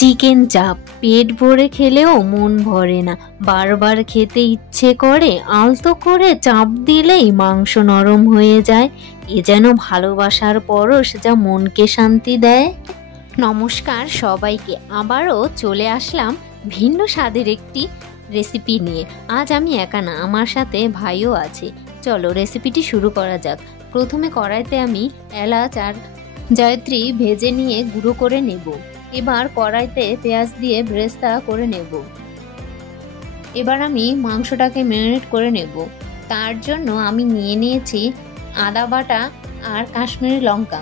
Chicken চাপ পেট ভরে খেলেও মন ভরে না, বারবার খেতে ইচ্ছে করে। আলতো করে চাপ দিলেই মাংস নরম হয়ে যায়। এ যেন ভালোবাসার পরশ, যা মনকে শান্তি দেয়। নমস্কার সবাইকে, আবারও চলে আসলাম ভিন্ন স্বাদের একটি রেসিপি নিয়ে। আজ আমি একা না, আমার সাথে ভাইও আছে। চলো রেসিপিটি শুরু করা যাক। প্রথমে কড়াইতে আমি এলাচ আর জয়ত্রী ভেজে নিয়ে গুঁড়ো করে নেব। এবার কড়াইতে পেঁয়াজ দিয়ে ব্রেস্তা করে নেব। এবার আমি মাংসটাকে ম্যারিনেট করে নেব। তার জন্য আমি নিয়ে নিয়েছি আদা বাটা আর কাশ্মীরি লঙ্কা।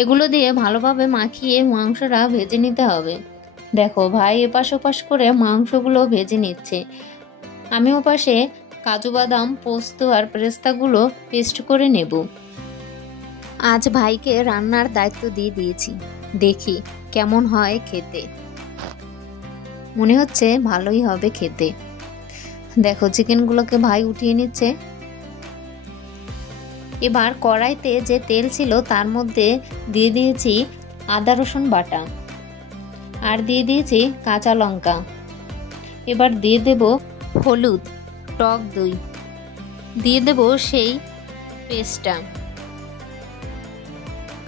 এগুলো দিয়ে ভালোভাবে মাখিয়ে মাংসটা ভেজে নিতে হবে। দেখো ভাই এপাশ ওপাশ করে মাংসগুলো ভেজে নিচ্ছে। আমি ওপাশে কাজু বাদাম, পোস্ত আর পেস্তাগুলো পেস্ট করে নেব। আজ ভাইকে রান্নার দায়িত্ব দিয়ে দিয়েছি, দেখি কেমন হয় খেতে। মনে হচ্ছে ভালোই হবে খেতে। দেখো চিকেনগুলোকে ভাই উঠিয়ে নিচ্ছে। এবার কড়াইতে যে তেল ছিল তার মধ্যে দিয়ে দিয়েছি আদা রসুন বাটা আর দিয়ে দিয়েছি কাঁচা লঙ্কা। এবার দিয়ে দেব হলুদ, টক দই, দিয়ে দেব সেই পেস্টটা,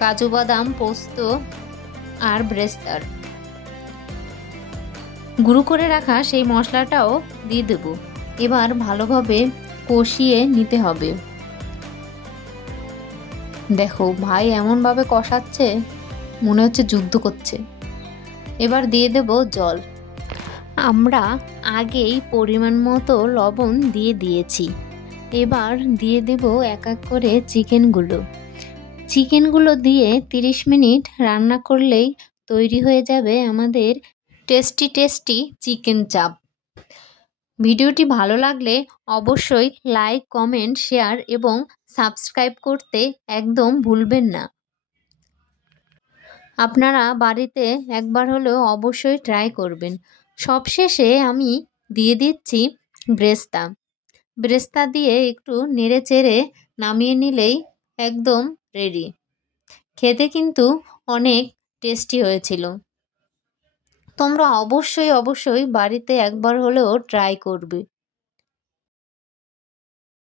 কাজু বাদাম, পোস্ত আর ব্রেস্তার গুঁড়ো করে রাখা সেই মশলাটাও দিয়ে দেব। এবার ভালোভাবে কষিয়ে নিতে হবে। দেখো ভাই এমনভাবে কষাচ্ছে মনে হচ্ছে যুদ্ধ করছে। এবার দিয়ে দেব জল। আমরা আগেই পরিমাণ মতো লবণ দিয়ে দিয়েছি। এবার দিয়ে দেব এক এক করে চিকেনগুলো দিয়ে 30 মিনিট রান্না করলেই তৈরি হয়ে যাবে আমাদের টেস্টি চিকেন চাপ। ভিডিওটি ভালো লাগলে অবশ্যই লাইক, কমেন্ট, শেয়ার এবং সাবস্ক্রাইব করতে একদম ভুলবেন না। আপনারা বাড়িতে একবার হলেও অবশ্যই ট্রাই করবেন। সবশেষে আমি দিয়ে দিচ্ছি ব্রেস্তা দিয়ে একটু নেড়ে চেড়ে নামিয়ে নিলেই একদম রেডি। খেতে কিন্তু অনেক টেস্টি হয়েছিল। তোমরা অবশ্যই বাড়িতে একবার হলেও ট্রাই করবে।